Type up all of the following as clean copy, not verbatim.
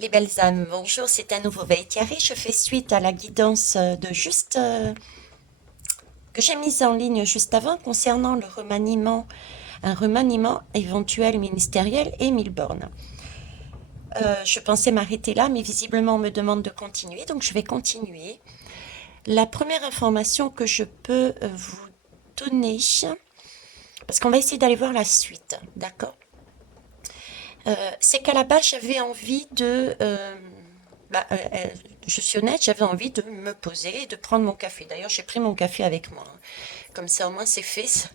Les belles âmes, bonjour, c'est à nouveau Vaitiari. Je fais suite à la guidance que j'ai mise en ligne juste avant concernant un remaniement éventuel ministériel et Milborn. Je pensais m'arrêter là, mais visiblement on me demande de continuer, donc je vais continuer. La première information que je peux vous donner, parce qu'on va essayer d'aller voir la suite, d'accord? C'est qu'à la base j'avais envie bah, euh, euh, je suis honnête, j'avais envie de me poser et de prendre mon café. D'ailleurs, j'ai pris mon café avec moi, hein. Comme ça, au moins, c'est fait, ça,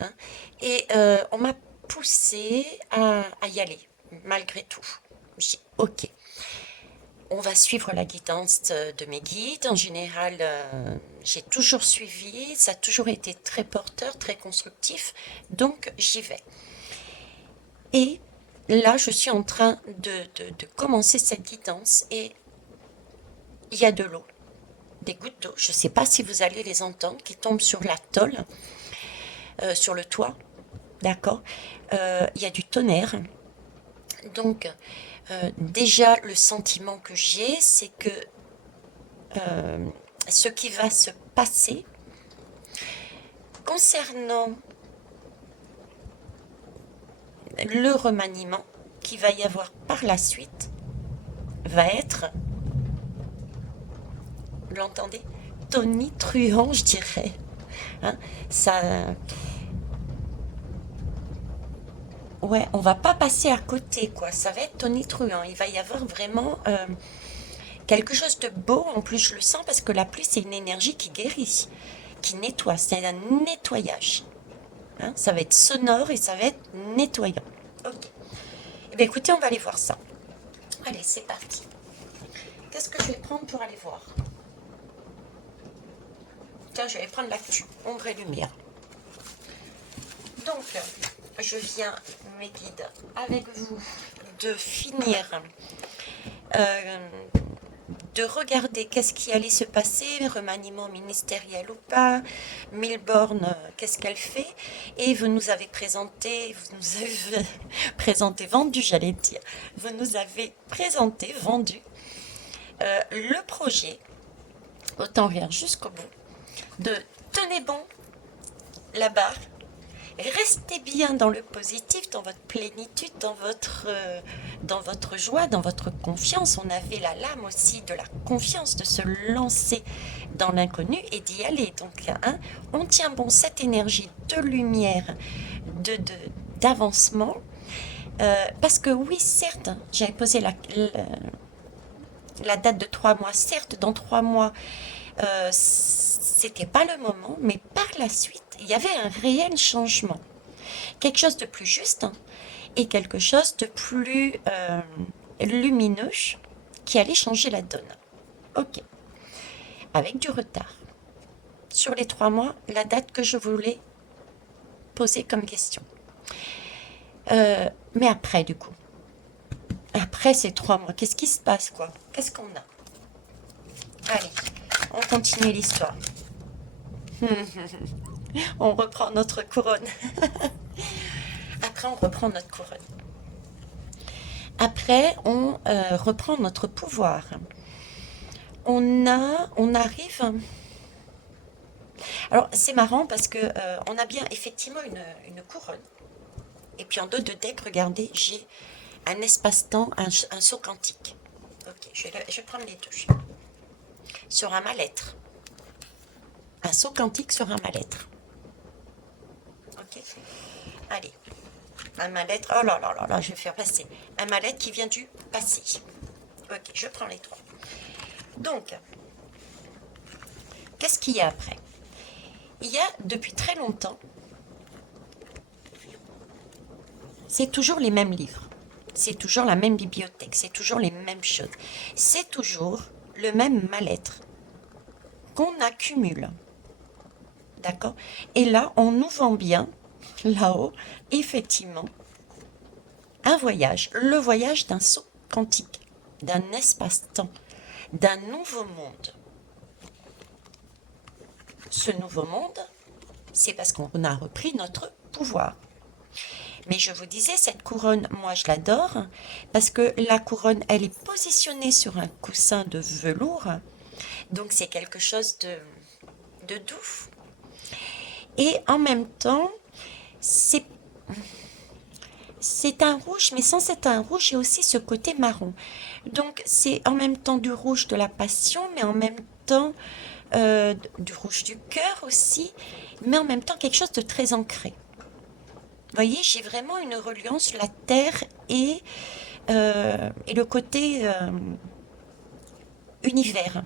hein. Et on m'a poussé à y aller, malgré tout. J'ai dit, ok, on va suivre la guidance de mes guides. En général, j'ai toujours suivi, ça a toujours été très porteur, très constructif, donc j'y vais. Et là, je suis en train de commencer cette guidance et il y a de l'eau, des gouttes d'eau. Je ne sais pas si vous allez les entendre, qui tombent sur la tôle, sur le toit. D'accord. Il y a du tonnerre. Donc, déjà, le sentiment que j'ai, c'est que euh, ce qui va se passer concernant le remaniement qui va y avoir par la suite va être, vous l'entendez, tonitruant, je dirais. Hein, ça, ouais, on va pas passer à côté, quoi. Ça va être tonitruant. Il va y avoir vraiment quelque chose de beau. En plus, je le sens parce que la pluie, c'est une énergie qui guérit, qui nettoie. C'est un nettoyage. Hein, ça va être sonore et ça va être nettoyant. Ok. Eh bien, écoutez, on va aller voir ça. Allez, c'est parti. Qu'est-ce que je vais prendre pour aller voir? Tiens, je vais prendre l'actu, ombre et lumière. Donc, je viens, mes guides, avec vous, de finir euh, de regarder qu'est-ce qui allait se passer, remaniement ministériel ou pas, Milborn, qu'est-ce qu'elle fait, et vous nous avez présenté, vendu, j'allais dire, vous nous avez présenté, vendu le projet, autant rire jusqu'au bout, de tenez bon la barre. Restez bien dans le positif, dans votre plénitude, dans votre joie, dans votre confiance. On avait la lame aussi de la confiance, de se lancer dans l'inconnu et d'y aller. Donc, hein, on tient bon cette énergie de lumière, de, de- d'avancement. Parce que oui, certes, j'avais posé la date de 3 mois. Certes, dans 3 mois, c'était pas le moment, mais par la suite, il y avait un réel changement, quelque chose de plus juste, hein, et quelque chose de plus lumineux qui allait changer la donne. Ok, avec du retard. Sur les 3 mois, la date que je voulais poser comme question. Mais après, du coup, après ces 3 mois, qu'est-ce qui se passe, quoi? Qu'est-ce qu'on a? Allez, on continue l'histoire. On reprend notre couronne. Après, on reprend notre couronne. Après, on reprend notre pouvoir. On arrive. Alors, c'est marrant parce que on a bien effectivement une couronne. Et puis en dos de deck, regardez, j'ai un espace-temps, un saut quantique. Ok, je vais prendre les deux. Sur un mal-être. Un saut quantique sur un mal-être. Ok. Allez, un mal-être. Oh là là là là, je vais faire passer. Un mal-être qui vient du passé. Ok, je prends les trois. Donc, qu'est-ce qu'il y a après? Il y a depuis très longtemps, c'est toujours les mêmes livres. C'est toujours la même bibliothèque. C'est toujours les mêmes choses. C'est toujours le même mal-être qu'on accumule. D'accord? Et là, on nous vend bien, là-haut, effectivement, un voyage. Le voyage d'un saut quantique, d'un espace-temps, d'un nouveau monde. Ce nouveau monde, c'est parce qu'on a repris notre pouvoir. Mais je vous disais, cette couronne, moi je l'adore, parce que la couronne, elle est positionnée sur un coussin de velours, donc c'est quelque chose de doux. Et en même temps, c'est c'est un rouge, mais sans être un rouge, il y a aussi ce côté marron. Donc c'est en même temps du rouge de la passion, mais en même temps du rouge du cœur aussi, mais en même temps quelque chose de très ancré. Vous voyez, j'ai vraiment une reliance, la terre et le côté univers.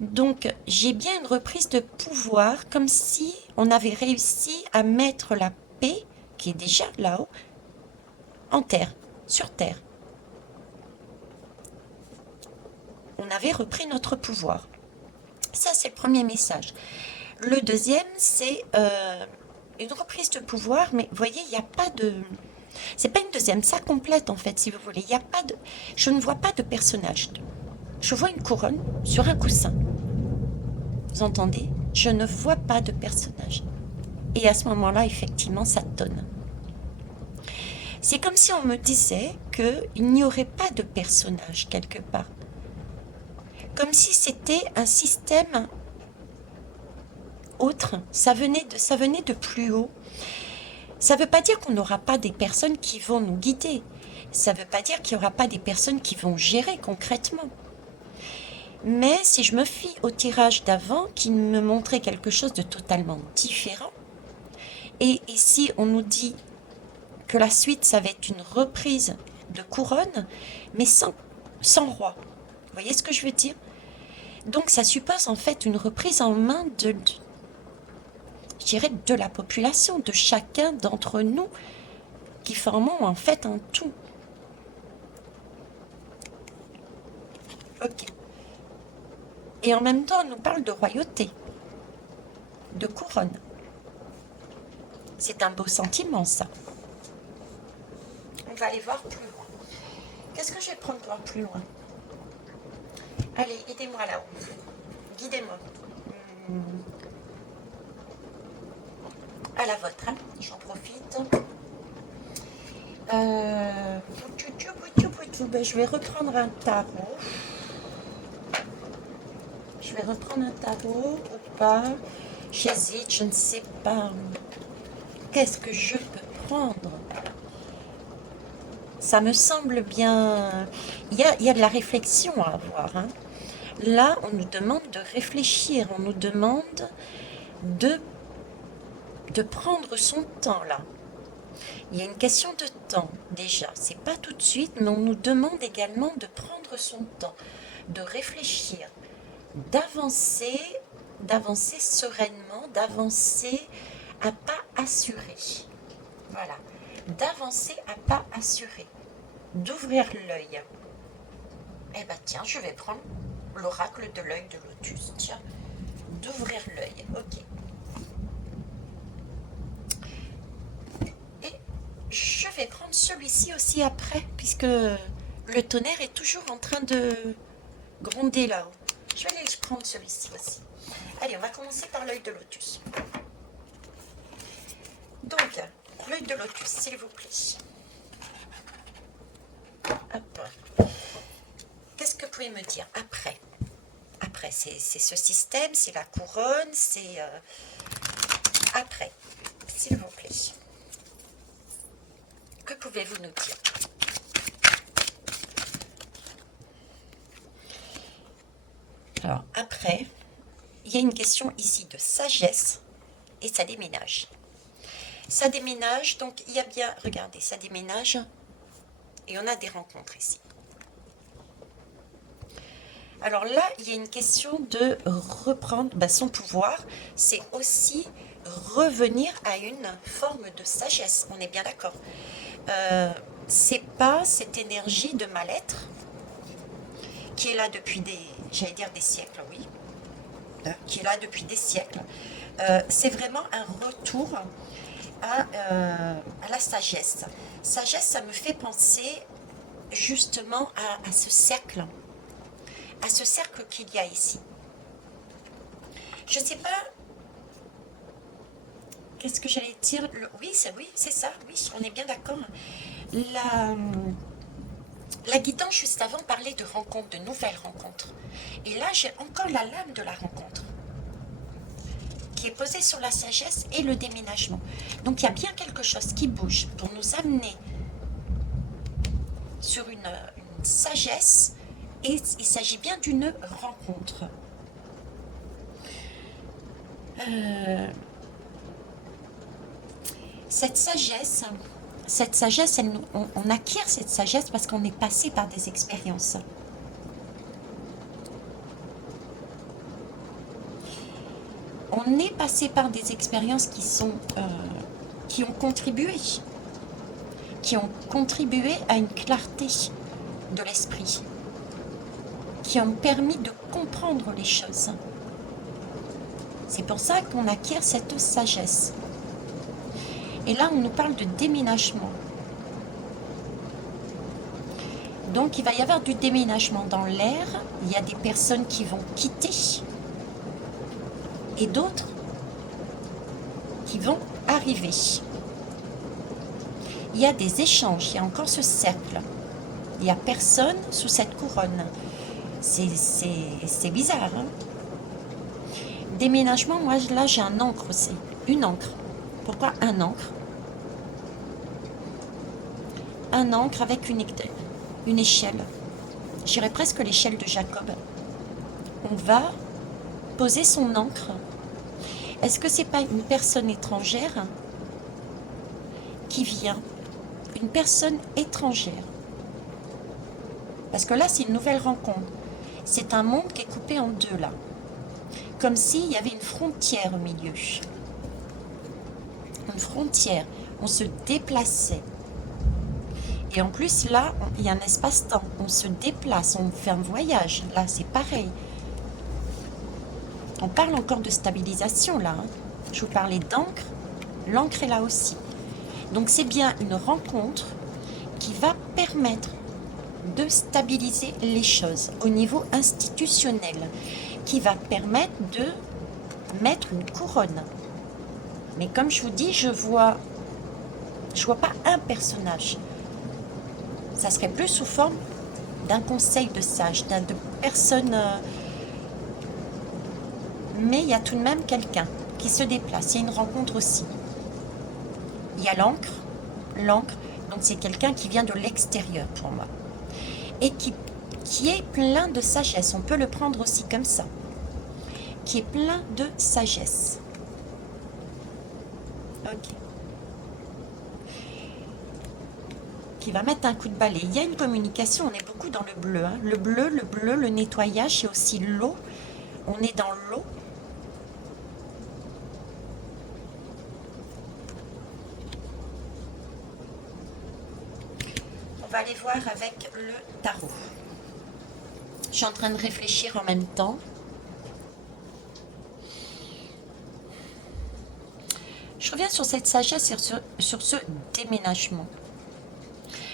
Donc j'ai bien une reprise de pouvoir, comme si on avait réussi à mettre la paix, qui est déjà là-haut, en terre, sur terre. On avait repris notre pouvoir. Ça, c'est le premier message. Le deuxième, c'est une reprise de pouvoir, mais vous voyez, il n'y a pas de... C'est pas une deuxième, ça complète en fait, si vous voulez. Il y a pas de... Je ne vois pas de personnage. Je vois une couronne sur un coussin. Vous entendez? Je ne vois pas de personnage. Et à ce moment-là, effectivement, ça tonne. C'est comme si on me disait qu'il n'y aurait pas de personnage quelque part. Comme si c'était un système autre. Ça venait de plus haut. Ça ne veut pas dire qu'on n'aura pas des personnes qui vont nous guider. Ça ne veut pas dire qu'il n'y aura pas des personnes qui vont gérer concrètement. Mais si je me fie au tirage d'avant, qui me montrait quelque chose de totalement différent, et ici on nous dit que la suite, ça va être une reprise de couronne, mais sans roi. Vous voyez ce que je veux dire? Donc ça suppose en fait une reprise en main je dirais, de la population, de chacun d'entre nous, qui formons en fait un tout. Ok. Et en même temps, on nous parle de royauté, de couronne. C'est un beau sentiment, ça. On va aller voir plus loin. Qu'est-ce que je vais prendre pour voir plus loin? Allez, aidez-moi là-haut. Guidez-moi. À la vôtre, hein. J'en profite. Ben, je vais reprendre un tarot. Je vais reprendre un tarot ou pas. J'hésite, je ne sais pas. Qu'est-ce que je peux prendre? Ça me semble bien... Il y a de la réflexion à avoir. Hein. Là, on nous demande de réfléchir. On nous demande de prendre son temps, là. Il y a une question de temps, déjà. C'est pas tout de suite, mais on nous demande également de prendre son temps, de réfléchir, d'avancer sereinement, d'avancer à pas assuré. Voilà. D'avancer à pas assuré. D'ouvrir l'œil. Eh ben tiens, je vais prendre l'oracle de l'œil de Lotus. Tiens, d'ouvrir l'œil. Ok. Et je vais prendre celui-ci aussi après, puisque le tonnerre est toujours en train de gronder là-haut. Je vais aller prendre celui-ci aussi. Allez, on va commencer par l'œil de Lotus. Donc, l'œil de Lotus, s'il vous plaît. Hop. Qu'est-ce que vous pouvez me dire après? Après, c'est ce système, c'est la couronne, c'est... Après, s'il vous plaît. Que pouvez-vous nous dire? Alors, après, il y a une question ici de sagesse et ça déménage. Ça déménage, donc il y a bien... Regardez, ça déménage et on a des rencontres ici. Alors là, il y a une question de reprendre son pouvoir. C'est aussi revenir à une forme de sagesse. On est bien d'accord. C'est pas cette énergie de mal-être qui est là depuis j'allais dire des siècles, oui. Qui est là depuis des siècles. C'est vraiment un retour à la sagesse. Sagesse, ça me fait penser justement à ce cercle. À ce cercle qu'il y a ici. Je ne sais pas qu'est-ce que j'allais dire? Oui, c'est ça, oui, on est bien d'accord. La, la guidance juste avant parlait de rencontres, de nouvelles rencontres. Et là, j'ai encore la lame de la rencontre qui est posée sur la sagesse et le déménagement. Donc il y a bien quelque chose qui bouge pour nous amener sur une sagesse, et il s'agit bien d'une rencontre. Euh, cette sagesse, on acquiert cette sagesse parce qu'on est passé par des expériences. On est passé par des expériences qui ont contribué à une clarté de l'esprit, qui ont permis de comprendre les choses. C'est pour ça qu'on acquiert cette sagesse. Et là, on nous parle de déménagement. Donc, il va y avoir du déménagement dans l'air. Il y a des personnes qui vont quitter et d'autres qui vont arriver. Il y a des échanges, il y a encore ce cercle. Il n'y a personne sous cette couronne. C'est bizarre, hein? Déménagement, moi là j'ai un encre aussi. Une encre. Pourquoi un encre? Un encre avec une échelle. J'irais presque l'échelle de Jacob. On va poser son encre. Est-ce que c'est pas une personne étrangère qui vient? Une personne étrangère. Parce que là, c'est une nouvelle rencontre. C'est un monde qui est coupé en deux, là. Comme s'il y avait une frontière au milieu. Une frontière. On se déplaçait. Et en plus, là, il y a un espace-temps. On se déplace, on fait un voyage. Là, c'est pareil. On parle encore de stabilisation, là. Hein. Je vous parlais d'encre. L'encre est là aussi. Donc, c'est bien une rencontre qui va permettre de stabiliser les choses au niveau institutionnel, qui va permettre de mettre une couronne. Mais comme je vous dis, je vois pas un personnage. Ça serait plus sous forme d'un conseil de sage, de personne. Mais il y a tout de même quelqu'un qui se déplace. Il y a une rencontre aussi. Il y a l'encre. L'encre, donc c'est quelqu'un qui vient de l'extérieur pour moi. Et qui est plein de sagesse. On peut le prendre aussi comme ça. Qui est plein de sagesse. Ok. Qui va mettre un coup de balai. Il y a une communication, on est beaucoup dans le bleu. Hein. Le bleu, le nettoyage, c'est aussi l'eau. On est dans l'eau. On va aller voir avec le tarot. Je suis en train de réfléchir en même temps. Je reviens sur cette sagesse et sur ce déménagement.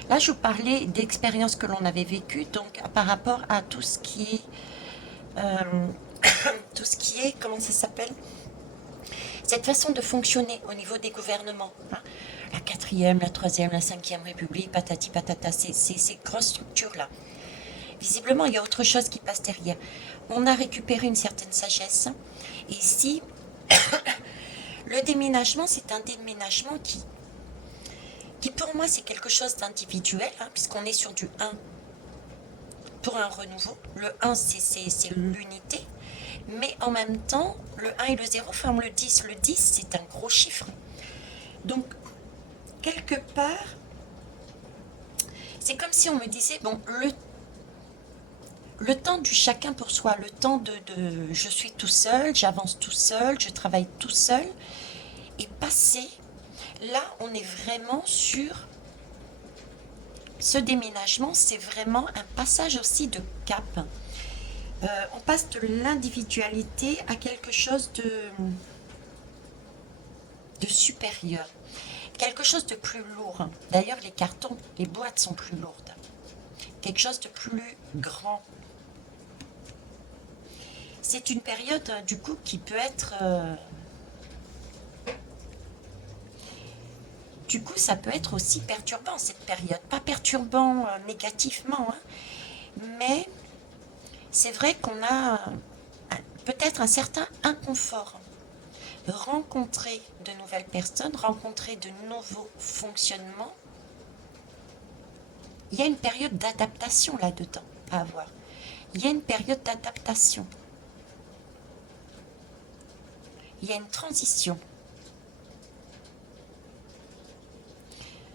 Là, je vous parlais d'expériences que l'on avait vécues, donc par rapport à tout ce qui est, comment ça s'appelle? Cette façon de fonctionner au niveau des gouvernements. Hein. La 4e, la 3e, la 5e République, patati patata, ces grosses structures-là. Visiblement, il y a autre chose qui passe derrière. On a récupéré une certaine sagesse. Et ici, le déménagement, c'est un déménagement qui pour moi, c'est quelque chose d'individuel, hein, puisqu'on est sur du 1 pour un renouveau. Le 1, c'est l'unité. Mais en même temps, le 1 et le 0 forment le 10. Le 10, c'est un gros chiffre. Donc, quelque part, c'est comme si on me disait, bon, le temps du chacun pour soi, le temps de je suis tout seul, j'avance tout seul, je travaille tout seul, est passé. Là, on est vraiment sur ce déménagement, c'est vraiment un passage aussi de cap. On passe de l'individualité à quelque chose de supérieur, quelque chose de plus lourd. D'ailleurs, les cartons, les boîtes sont plus lourdes. Quelque chose de plus grand. C'est une période, du coup, qui peut être Du coup, ça peut être aussi perturbant cette période. Pas perturbant négativement, hein, mais c'est vrai qu'on a peut-être un certain inconfort. Rencontrer de nouvelles personnes, rencontrer de nouveaux fonctionnements, il y a une période d'adaptation là-dedans à avoir. Il y a une période d'adaptation. Il y a une transition.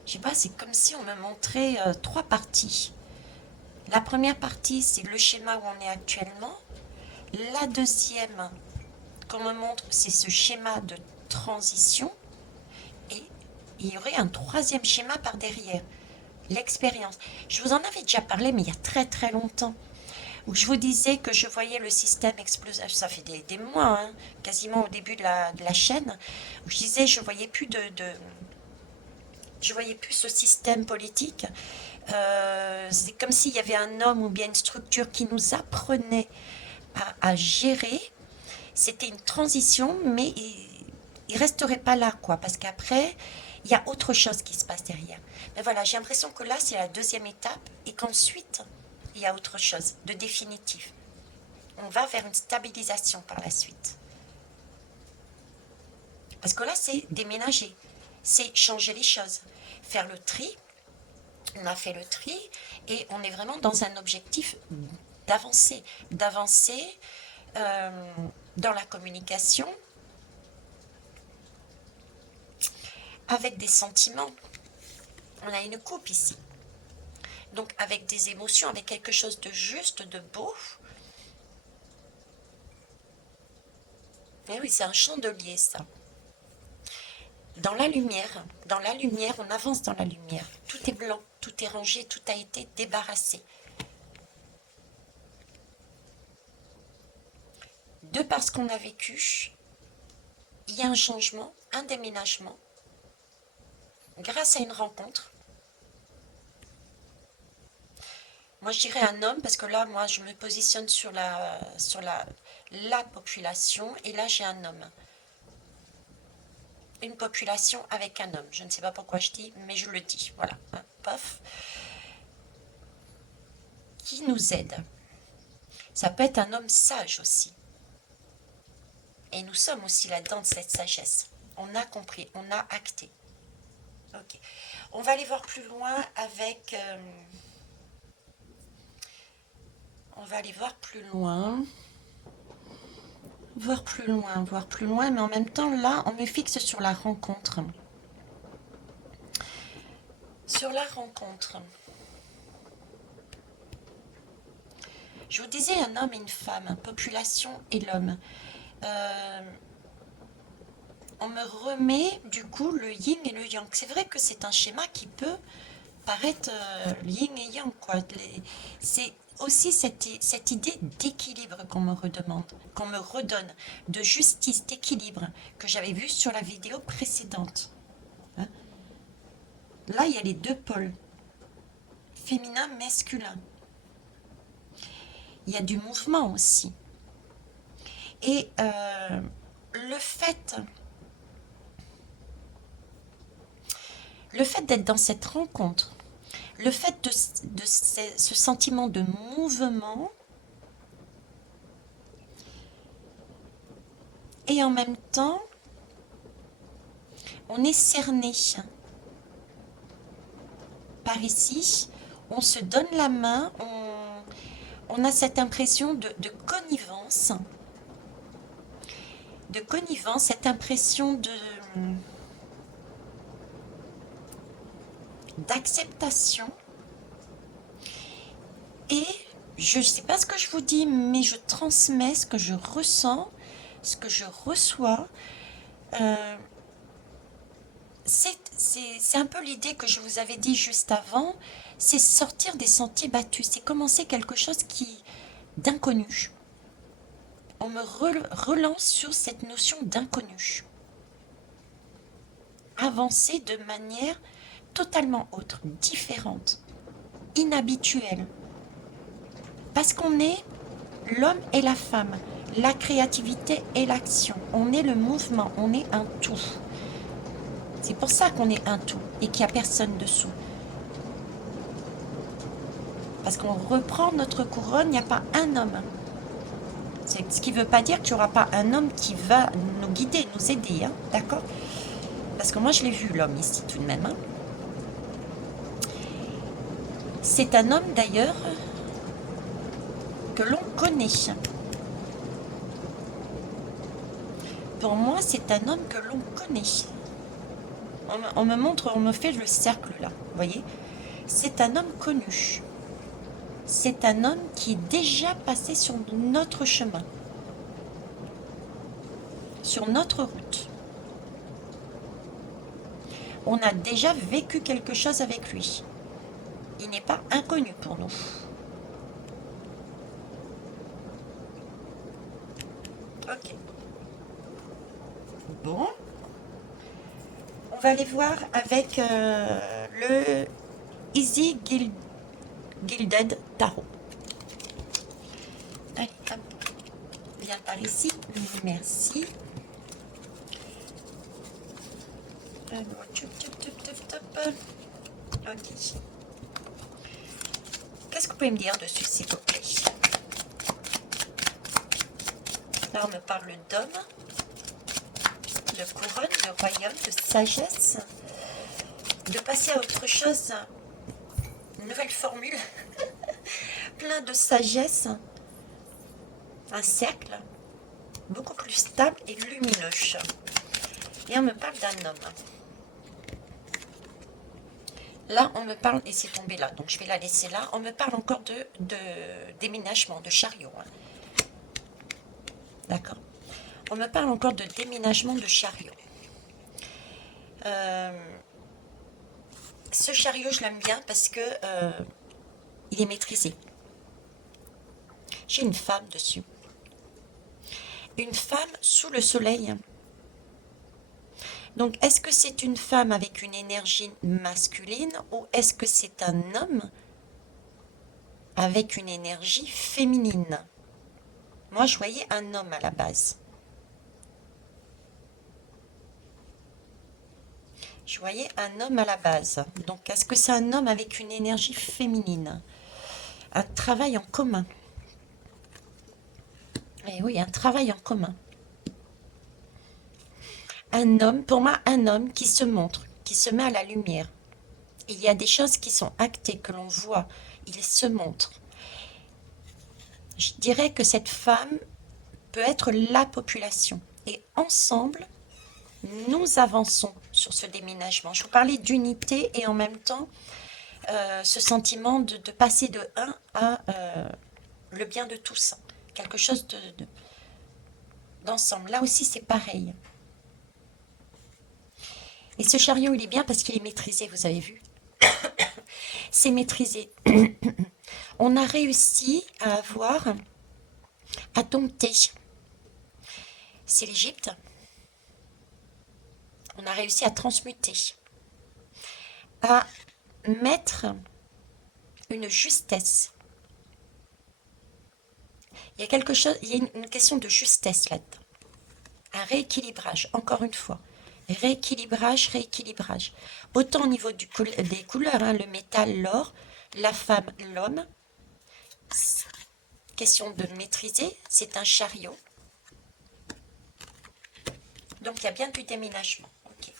Je sais pas, c'est comme si on me montrait trois parties. La première partie, c'est le schéma où on est actuellement. La deuxième qu'on me montre, c'est ce schéma de transition. Et il y aurait un troisième schéma par derrière, l'expérience. Je vous en avais déjà parlé, mais il y a très très longtemps, où je vous disais que je voyais le système exploser. Ça fait des mois, hein, quasiment au début de la chaîne, où je disais je voyais plus je voyais plus ce système politique. C'est comme s'il y avait un homme ou bien une structure qui nous apprenait à gérer. C'était une transition, mais il resterait pas là, quoi, parce qu'après, il y a autre chose qui se passe derrière. Mais voilà, j'ai l'impression que là, c'est la deuxième étape et qu'ensuite, il y a autre chose de définitif. On va vers une stabilisation par la suite. Parce que là, c'est déménager, c'est changer les choses, faire le tri. On a fait le tri et on est vraiment dans un objectif d'avancer, dans la communication, avec des sentiments. On a une coupe ici. Donc avec des émotions, avec quelque chose de juste, de beau. Et oui, c'est un chandelier, ça. Dans la lumière, on avance dans la lumière. Tout est blanc, tout est rangé, tout a été débarrassé. De par ce qu'on a vécu, il y a un changement, un déménagement, grâce à une rencontre. Moi, je dirais un homme, parce que là, moi, je me positionne sur la population, et là, j'ai un homme. Une population avec un homme. Je ne sais pas pourquoi je dis, mais je le dis. Voilà, hein, pof. Qui nous aide. Ça peut être un homme sage aussi. Et nous sommes aussi là-dedans de cette sagesse. On a compris, on a acté. Ok. On va aller voir plus loin avec... on va aller voir plus loin. Voir plus loin, mais en même temps, là, on me fixe sur la rencontre. Sur la rencontre. Je vous disais un homme et une femme, population et l'homme. On me remet du coup le yin et le yang. C'est vrai que c'est un schéma qui peut paraître yin et yang, quoi. C'est aussi cette idée d'équilibre qu'on me redemande, qu'on me redonne, de justice, d'équilibre, que j'avais vu sur la vidéo précédente. Hein. Là, il y a les deux pôles, féminin, masculin. Il y a du mouvement aussi. Et le fait d'être dans cette rencontre, le fait de ce sentiment de mouvement, et en même temps, on est cerné par ici, on se donne la main, on a cette impression de connivence, cette impression d'acceptation. Et je ne sais pas ce que je vous dis, mais je transmets ce que je ressens, ce que je reçois. C'est un peu l'idée que je vous avais dit juste avant, c'est sortir des sentiers battus, c'est commencer quelque chose d'inconnu. On me relance sur cette notion d'inconnu. Avancer de manière totalement autre, différente, inhabituelle. Parce qu'on est l'homme et la femme, la créativité et l'action. On est le mouvement, on est un tout. C'est pour ça qu'on est un tout et qu'il n'y a personne dessous. Parce qu'on reprend notre couronne, il n'y a pas un homme. Ce qui ne veut pas dire qu'il n'y aura pas un homme qui va nous guider, nous aider, hein, d'accord? Parce que moi, je l'ai vu, l'homme, ici, tout de même. Hein. C'est un homme, d'ailleurs, que l'on connaît. Pour moi, c'est un homme que l'on connaît. On me montre, on me fait le cercle, là, vous voyez? C'est un homme connu. C'est un homme qui est déjà passé sur notre chemin, sur notre route. On a déjà vécu quelque chose avec lui. Il n'est pas inconnu pour nous. Ok. Bon. On va aller voir avec le Easy Gilded Tarot. Allez, hop. Viens par ici. Merci. Alors, ok. Qu'est-ce que vous pouvez me dire dessus, s'il vous plaît? Là, on me parle d'homme, de couronne, de royaume, de sagesse, de passer à autre chose. Une nouvelle formule. Plein de sagesse. Un cercle beaucoup plus stable et lumineux. Et on me parle d'un homme. Là, on me parle, et c'est tombé là, donc je vais la laisser là. On me parle encore de déménagement, de chariot. Hein. D'accord. On me parle encore de déménagement de chariot. Ce chariot, je l'aime bien parce que il est maîtrisé. J'ai une femme dessus. Une femme sous le soleil. Donc, est-ce que c'est une femme avec une énergie masculine ou est-ce que c'est un homme avec une énergie féminine? Moi, je voyais un homme à la base. Je voyais un homme à la base. Donc, est-ce que c'est un homme avec une énergie féminine? Un travail en commun. Eh oui, un travail en commun. Un homme, pour moi, un homme qui se montre, qui se met à la lumière. Il y a des choses qui sont actées, que l'on voit. Il se montre. Je dirais que cette femme peut être la population. Et ensemble, nous avançons sur ce déménagement. Je vous parlais d'unité et en même temps, ce sentiment de passer de un à le bien de tous. Quelque chose d'ensemble. Là aussi, c'est pareil. Et ce chariot, il est bien parce qu'il est maîtrisé, vous avez vu. C'est maîtrisé. On a réussi à avoir, à dompter. C'est l'Égypte. On a réussi à transmuter, à mettre une justesse. Il y a quelque chose, il y a une question de justesse là-dedans. Un rééquilibrage, encore une fois. Rééquilibrage, rééquilibrage. Autant au niveau des couleurs, hein, le métal, l'or, la femme, l'homme. Question de maîtriser, c'est un chariot. Donc il y a bien du déménagement. Okay.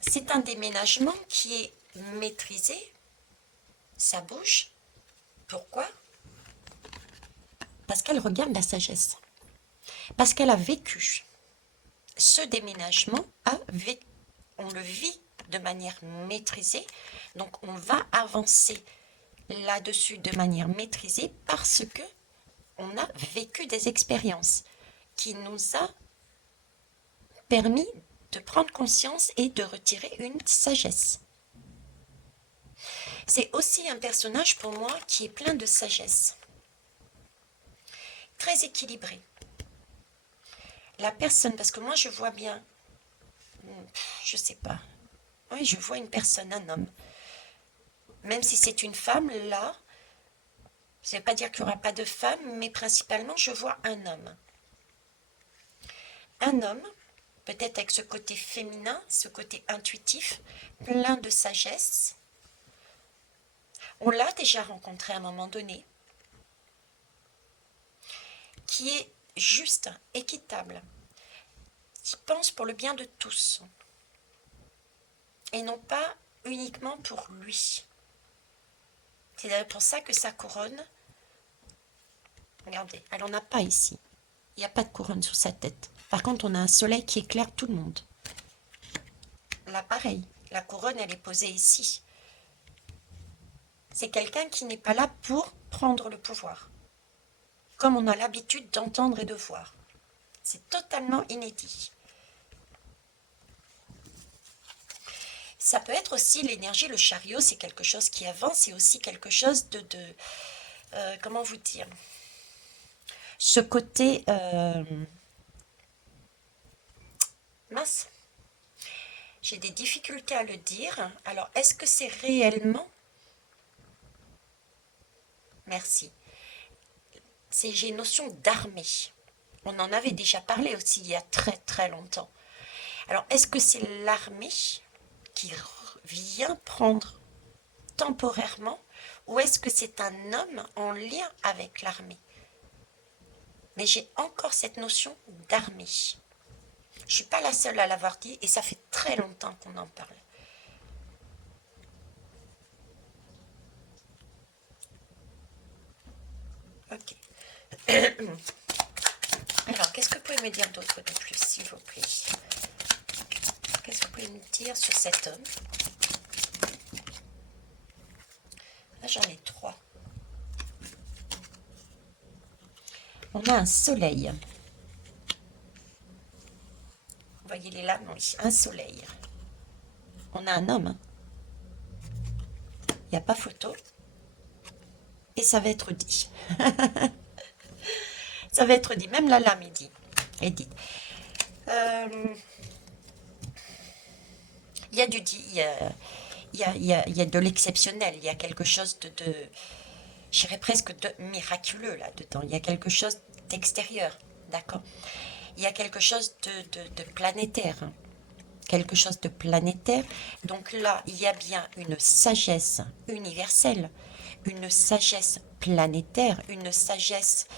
C'est un déménagement qui est maîtrisé. Ça bouge. Pourquoi? Parce qu'elle regarde la sagesse. Parce qu'elle a vécu. Ce déménagement, on le vit de manière maîtrisée. Donc on va avancer là-dessus de manière maîtrisée parce que on a vécu des expériences qui nous a permis de prendre conscience et de retirer une sagesse. C'est aussi un personnage pour moi qui est plein de sagesse, très équilibré. La personne, parce que moi je vois bien, je sais pas, oui je vois une personne, un homme, même si c'est une femme, là, ça ne veut pas dire qu'il n'y aura pas de femme, mais principalement je vois un homme. Un homme peut-être avec ce côté féminin, ce côté intuitif, plein de sagesse. On l'a déjà rencontré à un moment donné, qui est juste, équitable, qui pense pour le bien de tous, et non pas uniquement pour lui. C'est d'ailleurs pour ça que sa couronne, regardez, elle n'en a pas ici. Il n'y a pas de couronne sur sa tête. Par contre, on a un soleil qui éclaire tout le monde. Là, pareil, la couronne, elle est posée ici. C'est quelqu'un qui n'est pas là pour prendre le pouvoir, comme on a l'habitude d'entendre et de voir. C'est totalement inédit. Ça peut être aussi l'énergie, le chariot, c'est quelque chose qui avance, c'est aussi quelque chose comment vous dire, ce côté, mince, j'ai des difficultés à le dire. Alors, est-ce que c'est réellement, merci, j'ai une notion d'armée. On en avait déjà parlé aussi il y a très très longtemps. Alors, est-ce que c'est l'armée qui vient prendre temporairement, ou est-ce que c'est un homme en lien avec l'armée? Mais j'ai encore cette notion d'armée. Je ne suis pas la seule à l'avoir dit, et ça fait très longtemps qu'on en parle. Ok. Alors, qu'est-ce que vous pouvez me dire d'autre de plus, s'il vous plaît? Qu'est-ce que vous pouvez me dire sur cet homme? Là, j'en ai 3. On a un soleil. Vous voyez les lames? Oui, un soleil. On a un homme. Il n'y a pas photo. Et ça va être dit. Ça va être dit. Même la lame est dit. Il y a du dit. Il y a de l'exceptionnel. Il y a quelque chose je dirais presque de miraculeux là-dedans. Il y a quelque chose d'extérieur. D'accord? Il y a quelque chose de planétaire. Quelque chose de planétaire. Donc là, il y a bien une sagesse universelle, une sagesse planétaire, une sagesse,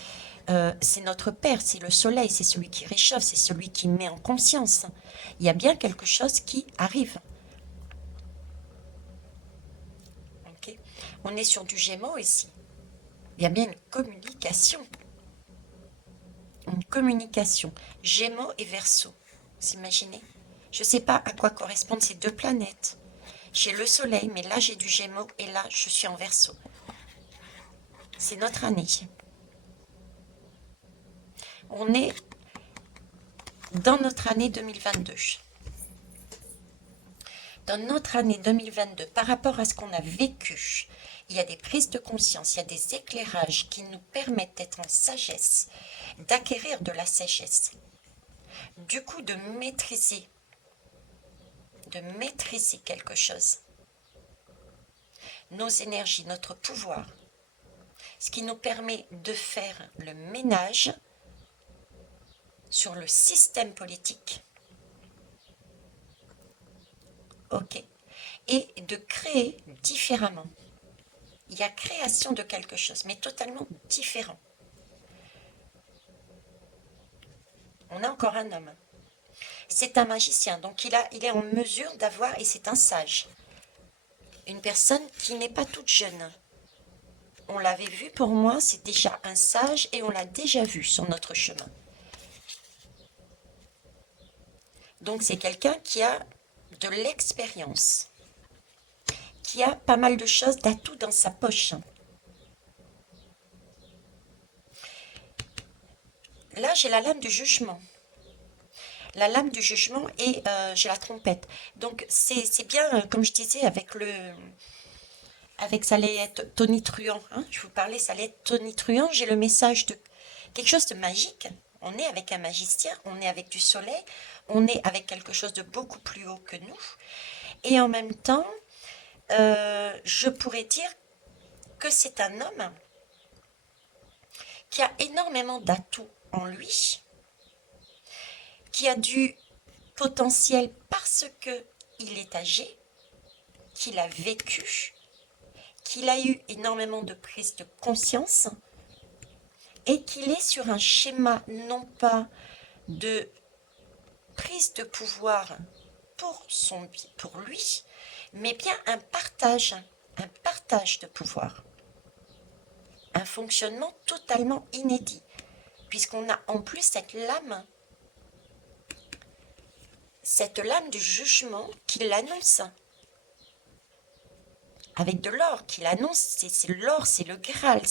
c'est notre Père, c'est le soleil, c'est celui qui réchauffe, c'est celui qui met en conscience. Il y a bien quelque chose qui arrive. Okay. On est sur du Gémeaux ici. Il y a bien une communication. Une communication. Gémeaux et Verseau. Vous imaginez? Je ne sais pas à quoi correspondent ces deux planètes. J'ai le soleil, mais là j'ai du Gémeaux et là je suis en Verseau. C'est notre année. On est dans notre année 2022. Dans notre année 2022, par rapport à ce qu'on a vécu, il y a des prises de conscience, il y a des éclairages qui nous permettent d'être en sagesse, d'acquérir de la sagesse. Du coup, de maîtriser quelque chose. Nos énergies, notre pouvoir. Ce qui nous permet de faire le ménage sur le système politique. Ok. Et de créer différemment. Il y a création de quelque chose, mais totalement différent. On a encore un homme. C'est un magicien, donc il est en mesure d'avoir, et c'est un sage. Une personne qui n'est pas toute jeune. On l'avait vu, pour moi, c'est déjà un sage et on l'a déjà vu sur notre chemin. Donc c'est quelqu'un qui a de l'expérience, qui a pas mal de choses, d'atouts dans sa poche. Là, j'ai la lame du jugement. La lame du jugement et j'ai la trompette. Donc c'est bien, comme je disais, avec ça allait être tonitruant. Hein, je vous parlais, ça allait être tonitruant. J'ai le message de quelque chose de magique. On est avec un magicien, on est avec du soleil, on est avec quelque chose de beaucoup plus haut que nous. Et en même temps, je pourrais dire que c'est un homme qui a énormément d'atouts en lui, qui a dû potentiel parce que il est âgé, qu'il a vécu, qu'il a eu énormément de prise de conscience et qu'il est sur un schéma non pas de prise de pouvoir pour lui, mais bien un partage de pouvoir, un fonctionnement totalement inédit, puisqu'on a en plus cette lame du jugement qui l'annonce, avec de l'or qui l'annonce, c'est l'or, c'est le Graal,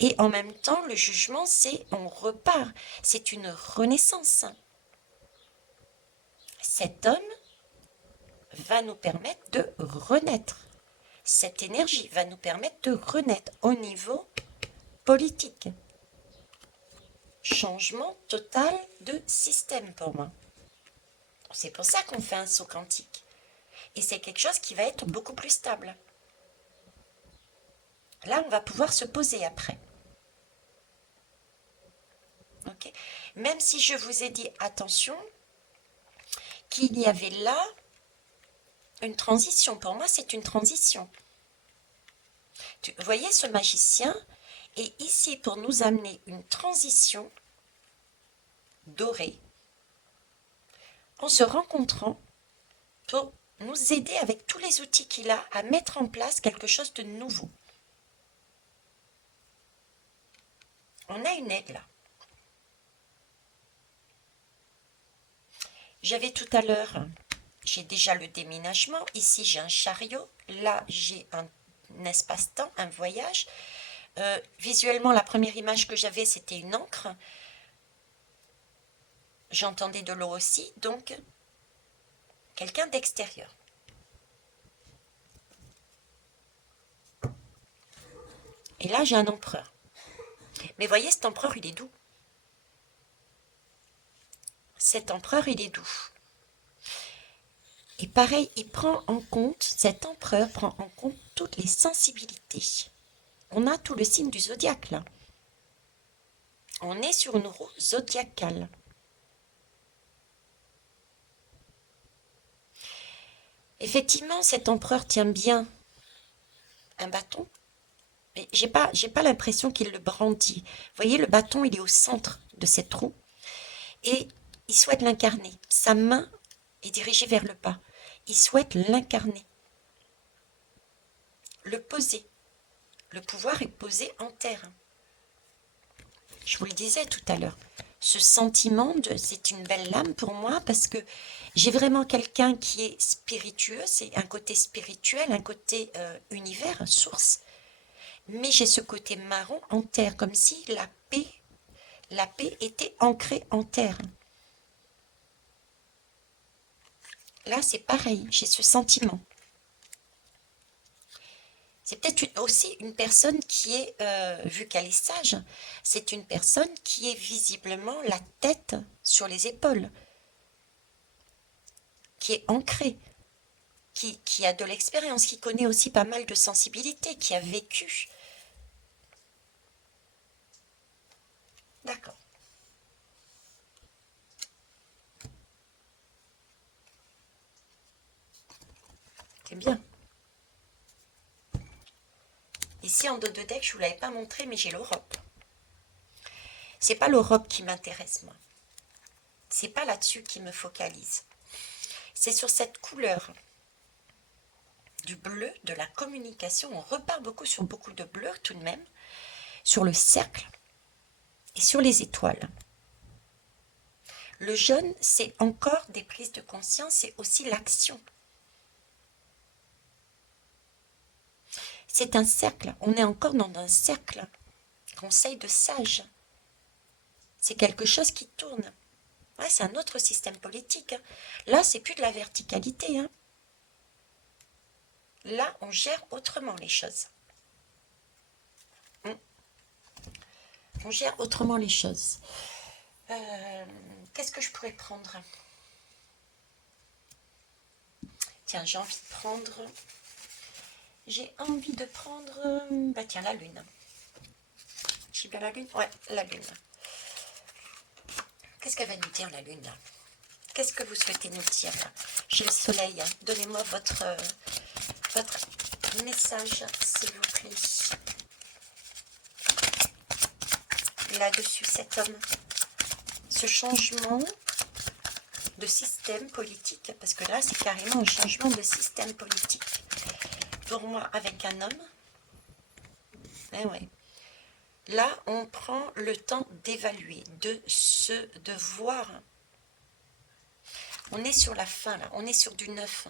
et en même temps le jugement, c'est on repart, c'est une renaissance. Cet homme va nous permettre de renaître. Cette énergie va nous permettre de renaître au niveau politique. Changement total de système pour moi. C'est pour ça qu'on fait un saut quantique. Et c'est quelque chose qui va être beaucoup plus stable. Là, on va pouvoir se poser après. Okay. Même si je vous ai dit, attention, qu'il y avait là une transition. Pour moi, c'est une transition. Vous voyez, ce magicien est ici pour nous amener une transition dorée en se rencontrant pour nous aider avec tous les outils qu'il a à mettre en place quelque chose de nouveau. On a une aide là. J'avais tout à l'heure, j'ai déjà le déménagement. Ici, j'ai un chariot. Là, j'ai un espace-temps, un voyage. Visuellement, la première image que j'avais, c'était une encre. J'entendais de l'eau aussi, donc quelqu'un d'extérieur. Et là, j'ai un empereur. Mais voyez, cet empereur, il est doux. Cet empereur, il est doux. Et pareil, cet empereur prend en compte toutes les sensibilités. On a tout le signe du zodiaque, là. On est sur une roue zodiacale. Effectivement, cet empereur tient bien un bâton. Mais j'ai pas l'impression qu'il le brandit. Vous voyez, le bâton, il est au centre de cette roue. Et il souhaite l'incarner. Sa main est dirigée vers le bas. Il souhaite l'incarner. Le poser. Le pouvoir est posé en terre. Je vous le disais tout à l'heure. Ce sentiment, c'est une belle lame pour moi parce que j'ai vraiment quelqu'un qui est spiritueux. C'est un côté spirituel, un côté univers, source. Mais j'ai ce côté marron en terre, comme si la paix était ancrée en terre. Là, c'est pareil, j'ai ce sentiment. C'est peut-être aussi une personne qui est, vu qu'elle est sage, c'est une personne qui est visiblement la tête sur les épaules, qui est ancrée, qui a de l'expérience, qui connaît aussi pas mal de sensibilité, qui a vécu. D'accord. C'est bien. Ici, en dos de deck, je ne vous l'avais pas montré, mais j'ai l'Europe. C'est pas l'Europe qui m'intéresse, moi. C'est pas là-dessus qui me focalise. C'est sur cette couleur du bleu, de la communication. On repart sur beaucoup de bleu tout de même. Sur le cercle et sur les étoiles. Le jaune, c'est encore des prises de conscience, c'est aussi l'action. C'est un cercle, on est encore dans un cercle. Conseil de sage. C'est quelque chose qui tourne. Ouais, c'est un autre système politique. Hein. Là, c'est plus de la verticalité. Hein. Là, on gère autrement les choses. On gère autrement les choses. Qu'est-ce que je pourrais prendre? Tiens, j'ai envie de prendre... Bah tiens, la lune. J'ai bien la lune? Ouais, la lune. Qu'est-ce qu'elle va nous dire, la lune? qu'est-ce que vous souhaitez nous dire là? J'ai le soleil, hein. Donnez-moi votre message, s'il vous plaît. Là-dessus, cet homme, ce changement de système politique, parce que là, c'est carrément un changement de système politique. Pour moi, avec un homme, eh ouais. Là, on prend le temps d'évaluer, de voir. On est sur la fin, là. On est sur du neuf.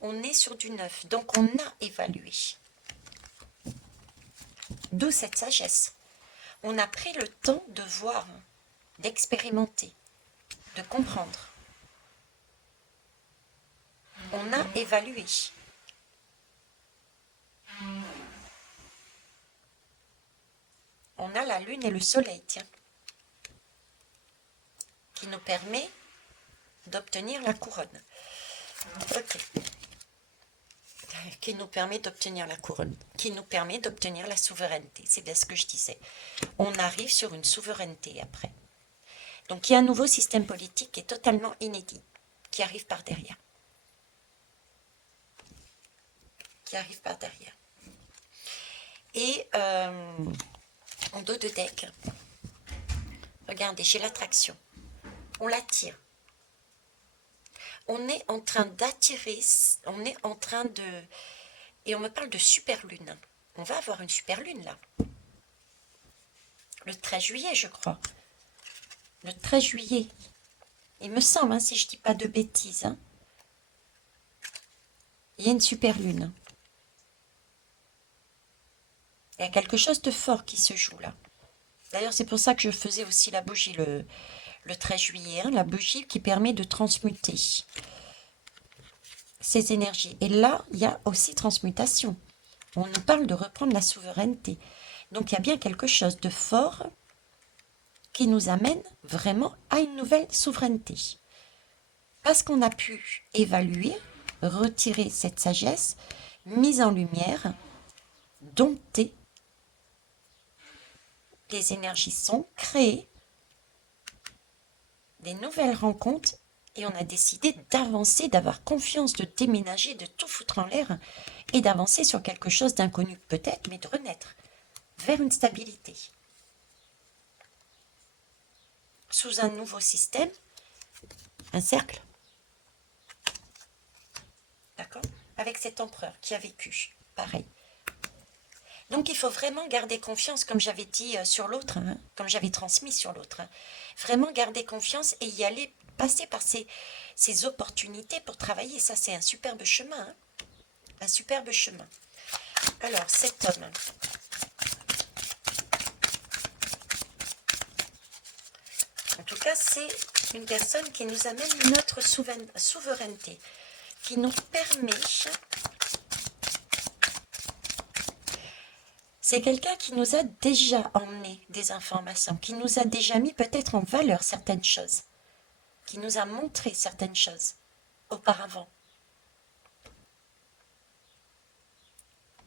On est sur du neuf. Donc, on a évalué. D'où cette sagesse. On a pris le temps de voir, d'expérimenter, de comprendre. On a évalué. On a la lune et le soleil, tiens, qui nous permet d'obtenir la couronne. Ok. Qui nous permet d'obtenir la couronne, qui nous permet d'obtenir la souveraineté. C'est bien ce que je disais. On arrive sur une souveraineté après. Donc il y a un nouveau système politique qui est totalement inédit, qui arrive par derrière. Qui arrive par derrière. Et en dos de deck, regardez, j'ai l'attraction. On l'attire. On est en train d'attirer, on est en train de... Et on me parle de super lune. On va avoir une super lune là. Le 13 juillet, je crois. Le 13 juillet. Il me semble, hein, si je ne dis pas de bêtises. Hein. Il y a une super lune. Il y a quelque chose de fort qui se joue là. D'ailleurs, c'est pour ça que je faisais aussi la bougie le 13 juillet. Hein, la bougie qui permet de transmuter ces énergies. Et là, il y a aussi transmutation. On nous parle de reprendre la souveraineté. Donc, il y a bien quelque chose de fort qui nous amène vraiment à une nouvelle souveraineté. Parce qu'on a pu évaluer, retirer cette sagesse, mise en lumière, dompter, les énergies sont créées, des nouvelles rencontres, et on a décidé d'avancer, d'avoir confiance, de déménager, de tout foutre en l'air, et d'avancer sur quelque chose d'inconnu peut-être, mais de renaître vers une stabilité. Sous un nouveau système, un cercle. D'accord? Avec cet empereur qui a vécu, pareil. Donc il faut vraiment garder confiance, comme j'avais dit sur l'autre, hein, comme j'avais transmis sur l'autre. Hein. Vraiment garder confiance et y aller, passer par ces opportunités pour travailler. Ça, c'est un superbe chemin. Hein. Un superbe chemin. Alors, cet homme. En tout cas, c'est une personne qui nous amène notre souveraineté, qui nous permet... C'est quelqu'un qui nous a déjà emmené des informations, qui nous a déjà mis peut-être en valeur certaines choses, qui nous a montré certaines choses auparavant,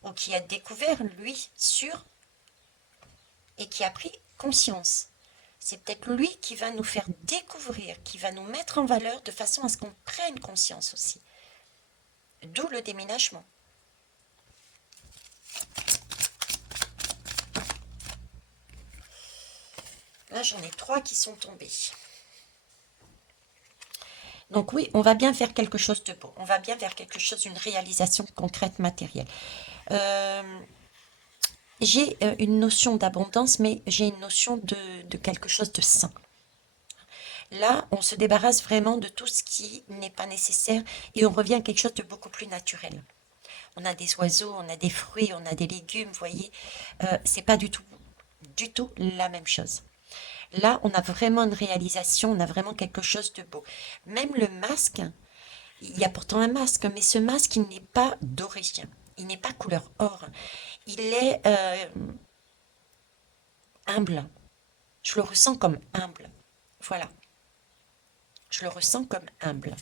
ou qui a découvert, lui, sur, et qui a pris conscience. C'est peut-être lui qui va nous faire découvrir, qui va nous mettre en valeur de façon à ce qu'on prenne conscience aussi. D'où le déménagement. Là, j'en ai 3 qui sont tombés. Donc oui, on va bien faire quelque chose de beau. On va bien vers quelque chose, une réalisation concrète, matérielle. J'ai une notion d'abondance, mais j'ai une notion de quelque chose de sain. Là, on se débarrasse vraiment de tout ce qui n'est pas nécessaire et on revient à quelque chose de beaucoup plus naturel. On a des oiseaux, on a des fruits, on a des légumes, vous voyez. C'est pas du tout la même chose. Là, on a vraiment une réalisation, on a vraiment quelque chose de beau. Même le masque, il y a pourtant un masque, mais ce masque, il n'est pas doré, il n'est pas couleur or. Il est humble. Je le ressens comme humble. Voilà. Je le ressens comme humble.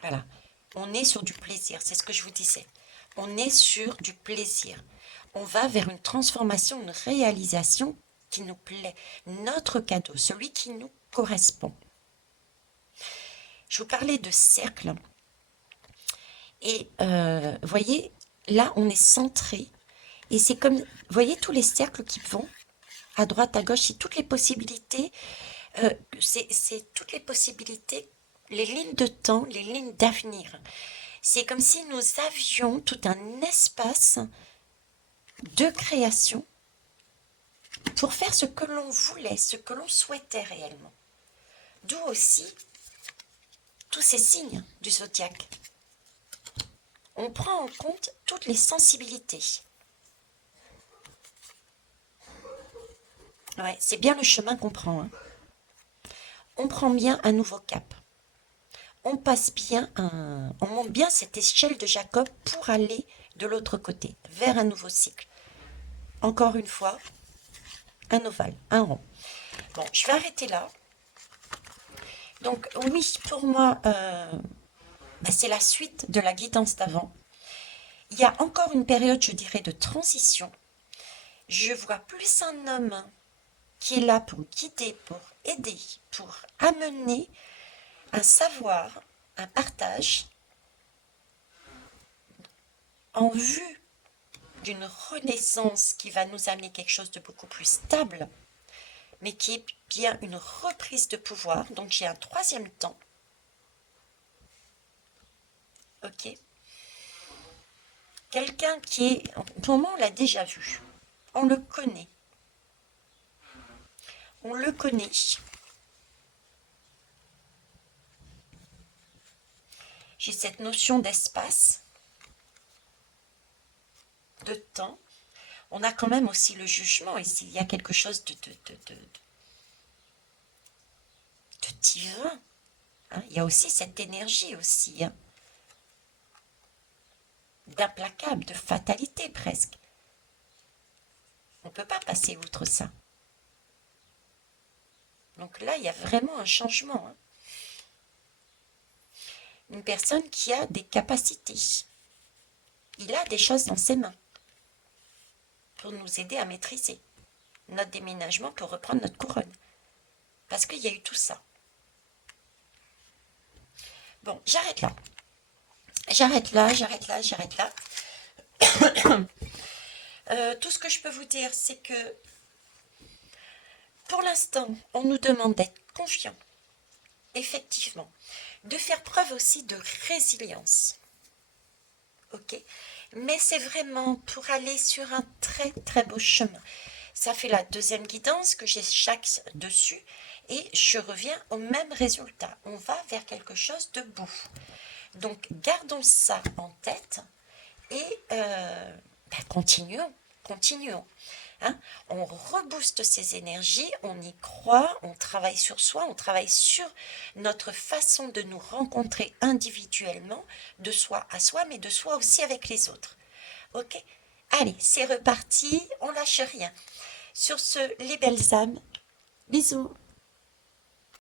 Voilà. On est sur du plaisir, c'est ce que je vous disais. On est sur du plaisir. On va vers une transformation, une réalisation qui nous plaît, notre cadeau, celui qui nous correspond. Je vous parlais de cercle. Et voyez, là, on est centré. Et c'est comme, vous voyez tous les cercles qui vont à droite, à gauche, c'est toutes les possibilités, c'est toutes les possibilités, les lignes de temps, les lignes d'avenir. C'est comme si nous avions tout un espace de création pour faire ce que l'on voulait, ce que l'on souhaitait réellement. D'où aussi tous ces signes du zodiaque. On prend en compte toutes les sensibilités. Ouais, c'est bien le chemin qu'on prend. Hein. On prend bien un nouveau cap. On passe bien on monte bien cette échelle de Jacob pour aller de l'autre côté, vers un nouveau cycle. Encore une fois, un ovale, un rond. Bon, je vais arrêter là. Donc oui, pour moi, c'est la suite de la guidance d'avant. Il y a encore une période, je dirais, de transition. Je vois plus un homme qui est là pour guider, pour aider, pour amener un savoir, un partage en vue d'une renaissance qui va nous amener quelque chose de beaucoup plus stable, mais qui est bien une reprise de pouvoir. Donc j'ai un troisième temps. Ok. Quelqu'un qui est, pour moi on l'a déjà vu, on le connaît. On le connaît. J'ai cette notion d'espace, de temps. On a quand même aussi le jugement ici. Il y a quelque chose de divin. Hein. Il y a aussi cette énergie aussi. Hein. D'implacable, de fatalité presque. On ne peut pas passer outre ça. Donc là, il y a vraiment un changement. Hein. Une personne qui a des capacités. Il a des choses dans ses mains pour nous aider à maîtriser notre déménagement, pour reprendre notre couronne. Parce qu'il y a eu tout ça. Bon, j'arrête là. J'arrête là. Tout ce que je peux vous dire, c'est que pour l'instant, on nous demande d'être confiants, effectivement, de faire preuve aussi de résilience. Ok, mais c'est vraiment pour aller sur un très très beau chemin. Ça fait la deuxième guidance que j'ai chaque dessus et je reviens au même résultat. On va vers quelque chose de beau. Donc gardons ça en tête et continuons. Hein. On rebooste ses énergies, on y croit, on travaille sur soi, on travaille sur notre façon de nous rencontrer individuellement, de soi à soi, mais de soi aussi avec les autres. Ok? Allez, c'est reparti, on lâche rien. Sur ce, les belles âmes, bisous.